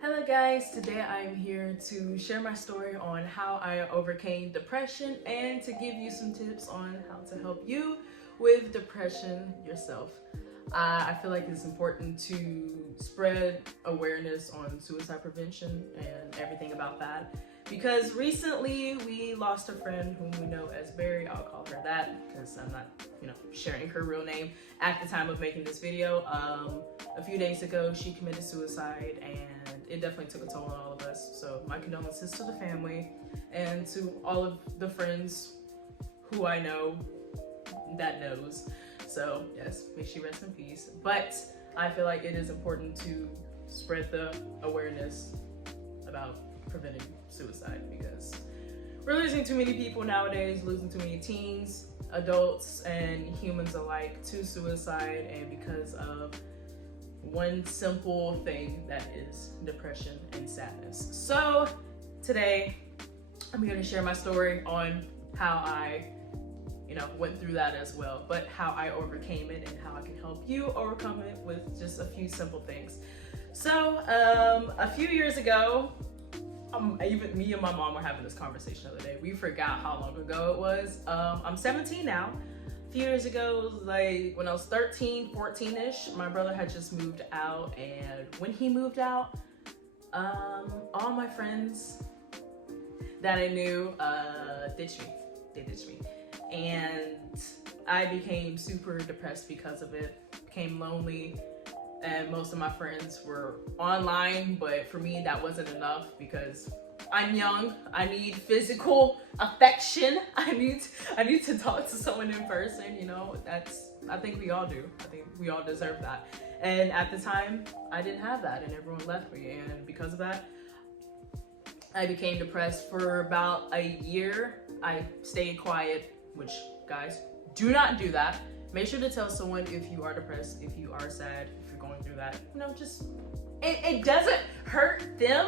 Hello guys, today I'm here to share my story on how I overcame depression and to give you some tips on how to help you with depression yourself. I feel like it's important to spread awareness on suicide prevention and everything about that because recently we lost a friend whom we know as Barry. I'll call her that because I'm not, sharing her real name at the time of making this video. A few days ago, she committed suicide and it definitely took a toll on all of us. So my condolences to the family and to all of the friends who I know that knows. So yes, may she rest in peace. But I feel like it is important to spread the awareness about preventing suicide because we're losing too many people nowadays, losing too many teens, adults, and humans alike to suicide, and because of one simple thing that is depression and sadness. So today I'm here to share my story on how I went through that as well, but how I overcame it and how I can help you overcome it with just a few simple things. So a few years ago, even me and my mom were having this conversation the other day. We forgot how long ago it was. I'm 17 now. A few years ago, it was like when I was 13, 14-ish, my brother had just moved out, and when he moved out, all my friends that I knew ditched me. They ditched me. And I became super depressed because of it, became lonely, and most of my friends were online, but for me that wasn't enough because I'm young. I need physical affection. I need to talk to someone in person, I think we all do. I think we all deserve that. And at the time, I didn't have that and everyone left me, and because of that, I became depressed for about a year. I stayed quiet, which guys, do not do that. Make sure to tell someone if you are depressed, if you are sad, if you're going through that. It doesn't hurt them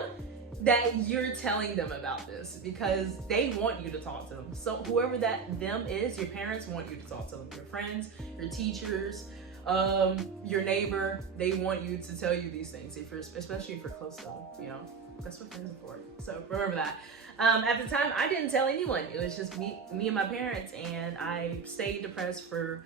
that you're telling them about this because they want you to talk to them. So whoever that them is, your parents want you to talk to them, your friends, your teachers, your neighbor, they want you to tell you these things, especially if you're close to them, That's what friends are for. So remember that. At the time, I didn't tell anyone. It was just me and my parents, and I stayed depressed for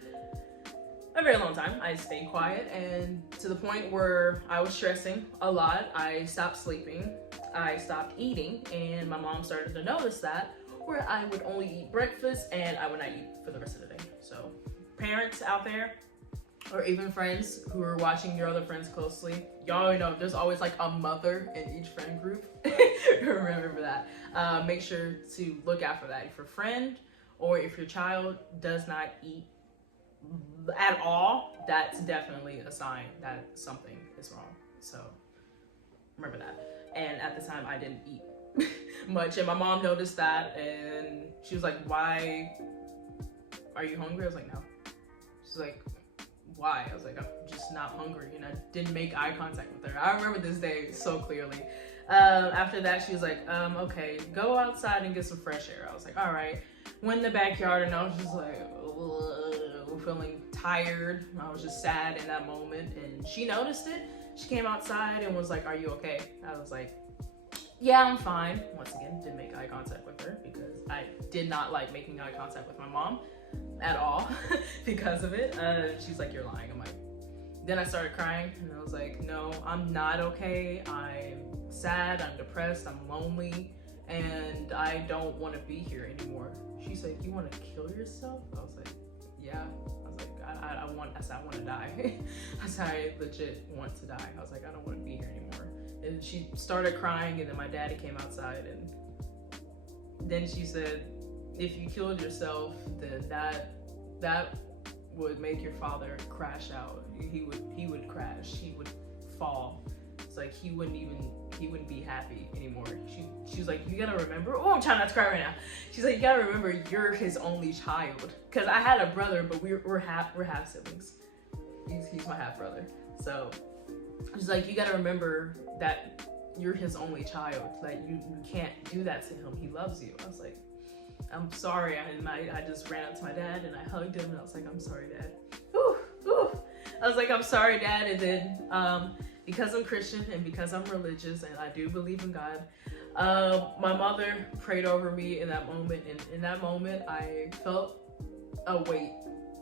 a very long time. I stayed quiet, and to the point where I was stressing a lot. I stopped sleeping. I stopped eating, and my mom started to notice that, where I would only eat breakfast and I would not eat for the rest of the day. So parents out there, or even friends who are watching your other friends closely, y'all know there's always like a mother in each friend group. Remember that. Make sure to look out for that. If your friend or if your child does not eat at all, that's definitely a sign that something is wrong. So remember that. And at the time, I didn't eat much, and my mom noticed that, and she was like, "Why are you hungry?" I was like, "No." She's like, "Why?" I was like, "I'm just not hungry," and I didn't make eye contact with her. I remember this day so clearly. After that, she was like, "Okay, go outside and get some fresh air." I was like, "All right." Went in the backyard, and I was just like, feeling tired. I was just sad in that moment, and she noticed it. She came outside and was like, "Are you okay?" I was like, "Yeah, I'm fine." Once again, didn't make eye contact with her because I did not like making eye contact with my mom at all because of it. She's like, "You're lying." I'm like, then I started crying, and I was like, "No, I'm not okay. I'm sad, I'm depressed, I'm lonely, and I don't want to be here anymore." She's like, "You want to kill yourself?" I was like, "Yeah." I was like, I want to die. I said, "I legit want to die." I was like, "I don't want to be here anymore." And she started crying, and then my daddy came outside, and then she said, "If you killed yourself, then that would make your father crash out. He would crash. He would fall. It's like he wouldn't be happy anymore." She was like, "You gotta remember." Oh, I'm trying not to cry right now. She's like, "You gotta remember, you're his only child." Because I had a brother, but we're half siblings. He's my half brother. So she's like, "You gotta remember that you're his only child. Like you can't do that to him. He loves you." I was like, "I'm sorry." I just ran up to my dad and I hugged him and I was like, "I'm sorry, Dad." Ooh. I was like, "I'm sorry, Dad." And then because I'm Christian and because I'm religious and I do believe in God, my mother prayed over me in that moment. And in that moment, I felt a weight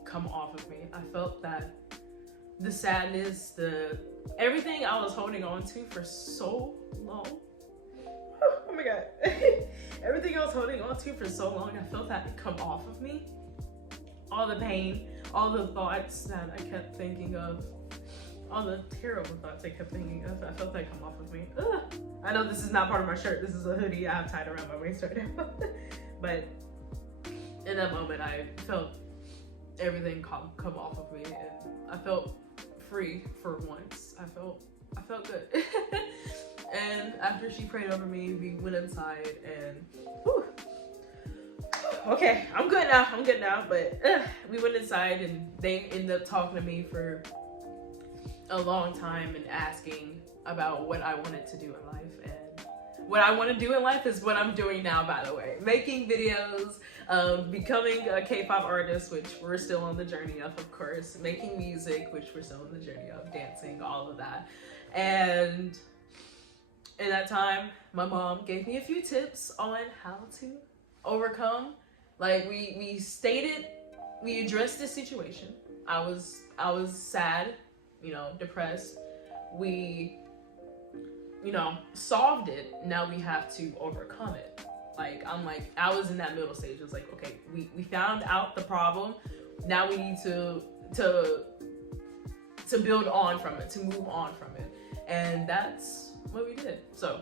come off of me. I felt that the sadness, everything I was holding on to for so long. Oh my God. Everything I was holding on to for so long, I felt that come off of me. All the pain, all the thoughts that I kept thinking of, all the terrible thoughts I kept thinking of, I felt that come off of me. Ugh. I know this is not part of my shirt. This is a hoodie I have tied around my waist right now. But in that moment, I felt everything come off of me, and I felt free for once. I felt good. And after she prayed over me, we went inside and whew, okay, I'm good now. But we went inside and they ended up talking to me for a long time and asking about what I wanted to do in life. And what I want to do in life is what I'm doing now, by the way. Making videos, becoming a K-pop artist, which we're still on the journey of course. Making music, which we're still on the journey of. Dancing, all of that. And in that time, my mom gave me a few tips on how to overcome. Like we addressed the situation. I was sad, depressed. We, solved it. Now we have to overcome it. I was in that middle stage. It was like, okay, we found out the problem. Now we need to build on from it, to move on from it. And that's what we did. So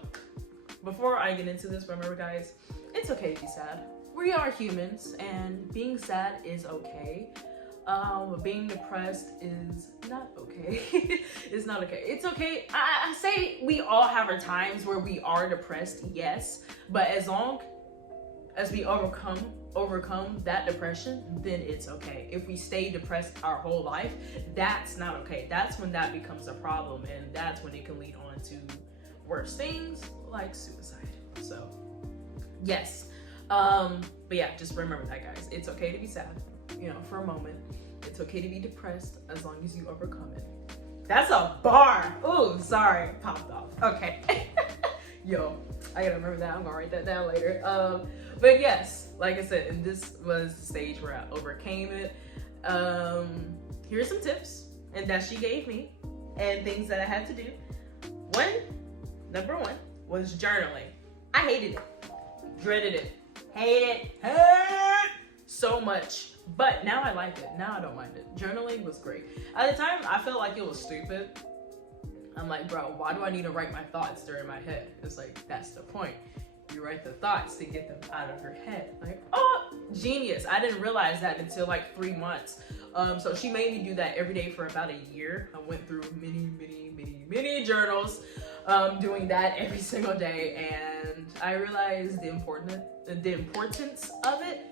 before I get into this, remember guys, it's okay to be sad. We are humans, and being sad is okay. Being depressed is not okay. It's not okay. It's okay. I say we all have our times where we are depressed, yes, but as long as we overcome that depression, then it's okay. If we stay depressed our whole life, that's not okay. That's when that becomes a problem, and that's when it can lead on to worse things like suicide. So yes, but yeah, just remember that guys, it's okay to be sad, for a moment. It's okay to be depressed as long as you overcome it. That's a bar. Oh, sorry, popped off. Okay. Yo, I gotta remember that. I'm gonna write that down later. But yes, like I said, and this was the stage where I overcame it. Here's some tips and that she gave me and things that I had to do. Number one was journaling. I hated it, dreaded it, hate so much. But now I like it. Now I don't mind it. Journaling was great. At the time, I felt like it was stupid. I'm like, bro, why do I need to write my thoughts during my head? It's like, that's the point. You write the thoughts to get them out of your head. Like, oh, genius. I didn't realize that until like 3 months. So she made me do that every day for about a year. I went through many journals, doing that every single day. And I realized the importance of it.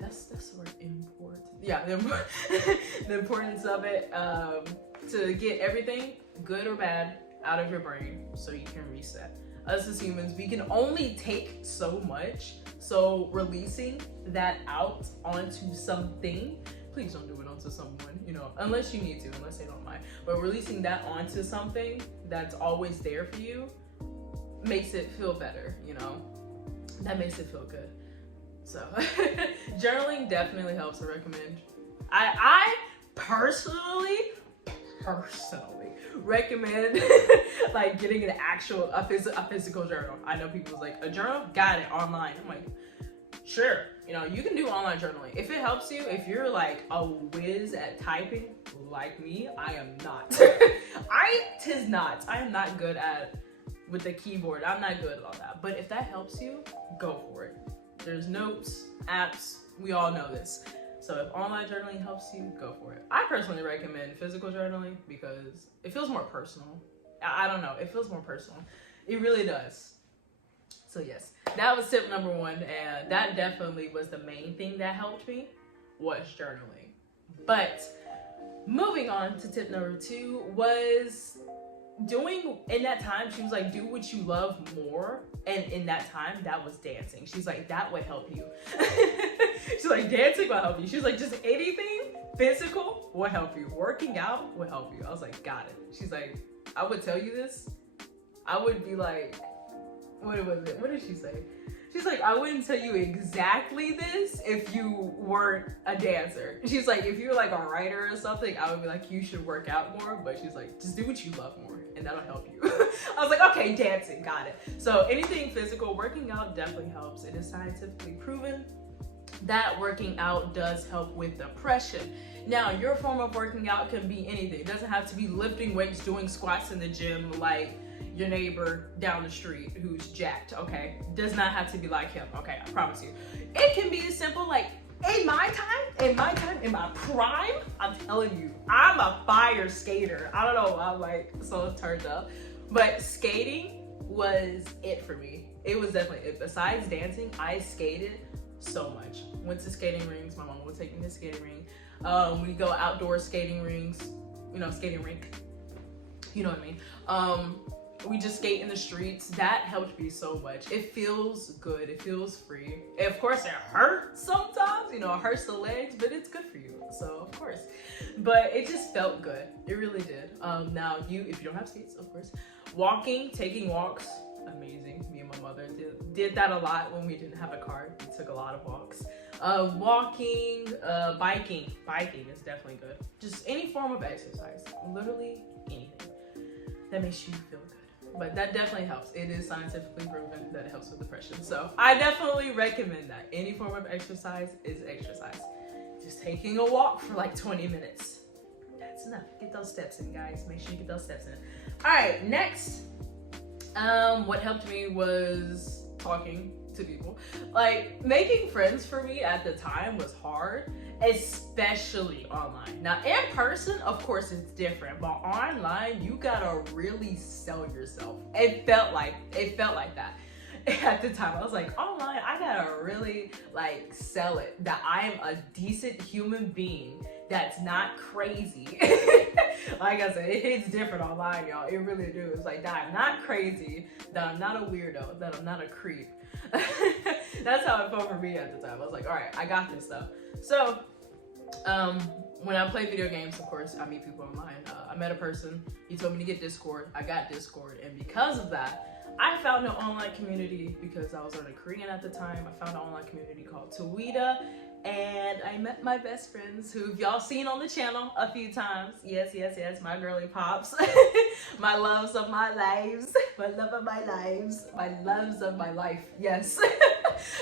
That's the word, important. Yeah, the importance of it, to get everything, good or bad, out of your brain so you can reset. Us as humans, we can only take so much. So releasing that out onto something, please don't do it onto someone, unless you need to, unless they don't mind. But releasing that onto something that's always there for you makes it feel better, that makes it feel good. So journaling definitely helps. I recommend. I personally recommend like getting a physical journal. I know people's like, a journal, got it, online. I'm like, sure, you can do online journaling if it helps you. If you're like a whiz at typing like me, I am not. I am not good with the keyboard. I'm not good at all that. But if that helps you, go for it. There's notes, apps, we all know this. So if online journaling helps you, go for it. I personally recommend physical journaling because it feels more personal. I don't know, it feels more personal. It really does. So yes, that was tip number one, and that definitely was the main thing that helped me, was journaling. But moving on to tip number two was in that time, she was like, do what you love more. And in that time, that was dancing. She's like, that would help you. She's like, dancing will help you. She's like, just anything physical will help you. Working out will help you. I was like, got it. She's like, I would tell you this, I would be like, what was it? What did she say? She's like, I wouldn't tell you exactly this if you weren't a dancer. She's like, if you're like a writer or something, I would be like, you should work out more. But she's like, just do what you love more and that'll help you. I was like, okay, dancing, got it. So anything physical, working out definitely helps. It is scientifically proven that working out does help with depression. Now, your form of working out can be anything. It doesn't have to be lifting weights, doing squats in the gym like your neighbor down the street who's jacked, okay? Does not have to be like him, okay? I promise you. It can be as simple like, in my prime, I'm telling you, I'm a fire skater. I don't know why I'm like so turned up, but skating was it for me. It was definitely it. Besides dancing, I skated so much. Went to skating rings. My mom would take me to skating ring. We go outdoor skating rings, skating rink. You know what I mean? We just skate in the streets. That helped me so much. It feels good. It feels free. Of course, it hurts sometimes. It hurts the legs, but it's good for you. So, of course. But it just felt good. It really did. Now, if you don't have skates, of course. Walking, taking walks, amazing. Me and my mother did that a lot when we didn't have a car. We took a lot of walks. Walking, biking. Biking is definitely good. Just any form of exercise. Literally anything that makes you feel good. But that definitely helps. It is scientifically proven that it helps with depression. So I definitely recommend that. Any form of exercise is exercise. Just taking a walk for like 20 minutes. That's enough. Get those steps in, guys. Make sure you get those steps in. All right, next. What helped me was talking to people. Like, making friends for me at the time was hard, especially online. Now, in person, of course, it's different, but online, you gotta really sell yourself. It felt like that at the time. I was like, online, I gotta really like sell it that I am a decent human being that's not crazy. Like I said, it hits different online, y'all. It really do. It's like that I'm not crazy, that I'm not a weirdo, that I'm not a creep. That's how it felt for me at the time. I was like, all right, I got this stuff. So when I play video games, of course, I meet people online. I met a person. He told me to get Discord. I got Discord, and because of that, I found an online community because I was learning Korean at the time. I found an online community called Twitter, and I met my best friends who y'all seen on the channel a few times. Yes, my girly pops. My loves of my lives. My love of my lives. My loves of my life. Yes.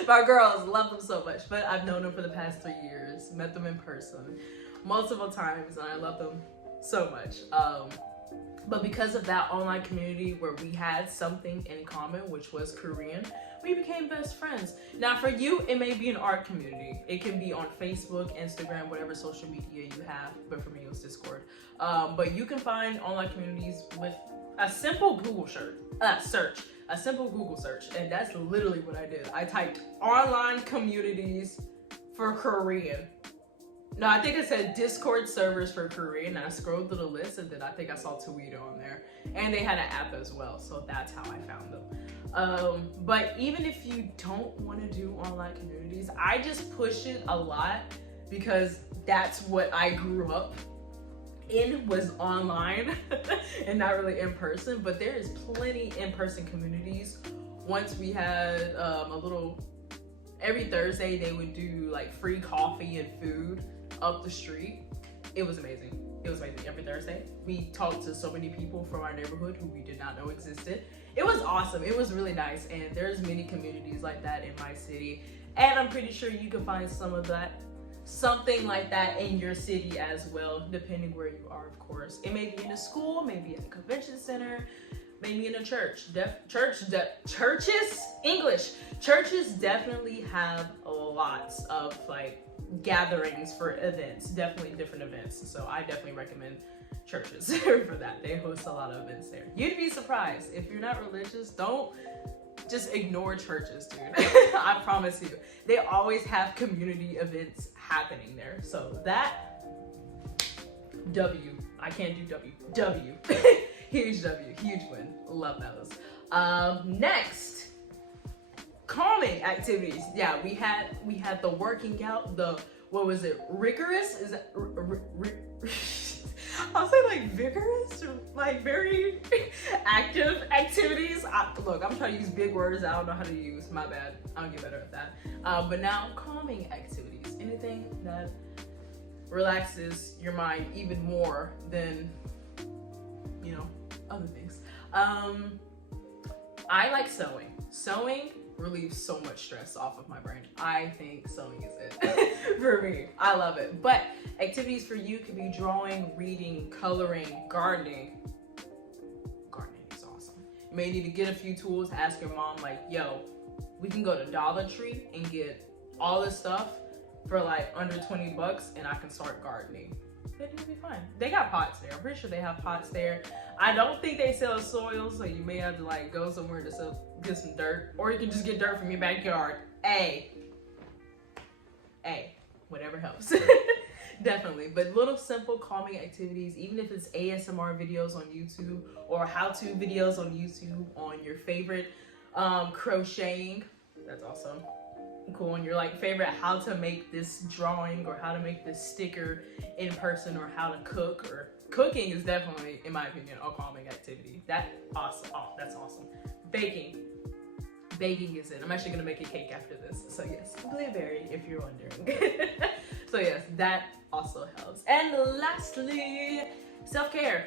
My girls, love them so much. But I've known them for the past 3 years. Met them in person multiple times, and I love them so much. But because of that online community where we had something in common, which was Korean, we became best friends. Now for you, it may be an art community. It can be on Facebook, Instagram, whatever social media you have. But for me, it was Discord. But you can find online communities with a simple Google search. A simple Google search. And that's literally what I did. I typed online communities for Korean. No, I think it said Discord servers for Korean, and I scrolled through the list, and then I think I saw Twitter on there, and they had an app as well, so that's how I found them. But even if you don't want to do online communities, I just push it a lot because that's what I grew up in, was online and not really in person. But there is plenty in-person communities. Once we had every Thursday they would do like free coffee and food up the street. It was amazing. Every Thursday we talked to so many people from our neighborhood who we did not know existed. It was awesome. It was really nice, and there's many communities like that in my city, and I'm pretty sure you can find something like that in your city as well, depending where you are, of course. It may be in a school, maybe at a convention center, maybe in a church. Churches definitely have lots of like gatherings for events, definitely different events. So I definitely recommend churches for that. They host a lot of events there. You'd be surprised. If you're not religious, don't just ignore churches, dude. I promise you. They always have community events happening there. So that W. I can't do W. W. Huge W. Huge win. Love those. Next. Calming activities. Yeah, we had the working out, what was it? Rigorous? Is that I'll say like vigorous or like very active activities. Look, I'm trying to use big words I don't know how to use. My bad. I'll get better at that. But now calming activities. Anything that relaxes your mind even more than, you know, other things. I like sewing. Sewing relieves so much stress off of my brain. I think sewing is it for me. I love it. But activities for you could be drawing, reading, coloring, gardening. Gardening is awesome. You may need to get a few tools. Ask your mom, like, yo, we can go to Dollar Tree and get all this stuff for like under 20 bucks and I can start gardening. It'll be fine. They got pots there. I'm pretty sure they have pots there. I don't think they sell soil, so you may have to like go somewhere to get some dirt, or you can just get dirt from your backyard. Whatever helps. Definitely. But little simple calming activities, even if it's ASMR videos on YouTube or how-to videos on YouTube on your favorite crocheting. That's awesome. Cool. On your like favorite how to make this drawing or how to make this sticker in person, or how to cook, or cooking is definitely, in my opinion, a calming activity. That's awesome. Baking is it. I'm actually gonna make a cake after this, so yes, blueberry if you're wondering. So yes, that also helps. And lastly, self-care.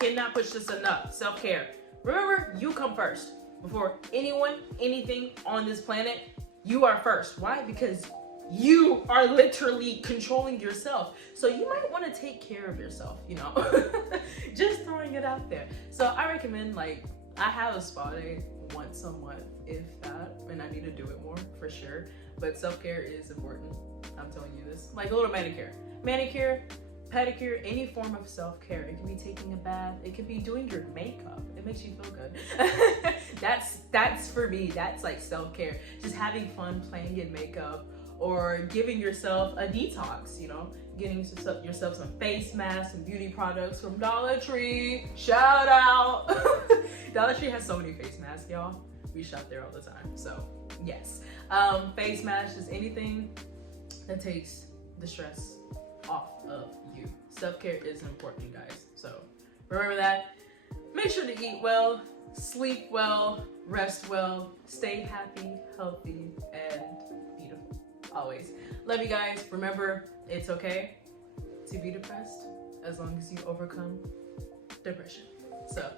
Cannot push this enough. Self-care. Remember, you come first. Before anyone, anything on this planet, you are first. Why? Because you are literally controlling yourself. So you might want to take care of yourself, you know? Just throwing it out there. So I recommend, like, I have a spa day once a month, if that, and I need to do it more for sure. But self-care is important. I'm telling you this. Like a little manicure, pedicure, any form of self-care. It can be taking a bath. It could be doing your makeup. It makes you feel good. That's for me. That's like self-care. Just having fun playing in makeup, or giving yourself a detox, you know, getting yourself some face masks and beauty products from Dollar Tree. Shout out. Dollar Tree has so many face masks, y'all. We shop there all the time. So yes, face masks is anything that takes the stress off of you. Self-care is important, guys. So remember that. Make sure to eat well, sleep well, rest well, stay happy, healthy, and beautiful. Always. Love you guys. Remember, it's okay to be depressed as long as you overcome depression. So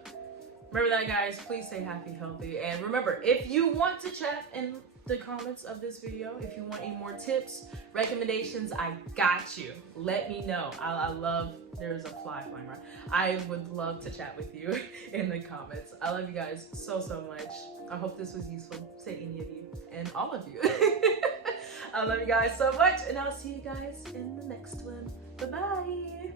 remember that, guys. Please stay happy, healthy, and remember, if you want to chat in the comments of this video, if you want any more tips, recommendations, I got you. Let me know. I love, there's a fly flying around. I would love to chat with you in the comments. I love you guys so much. I hope this was useful to any of you and all of you. I love you guys so much, and I'll see you guys in the next one. Bye-bye.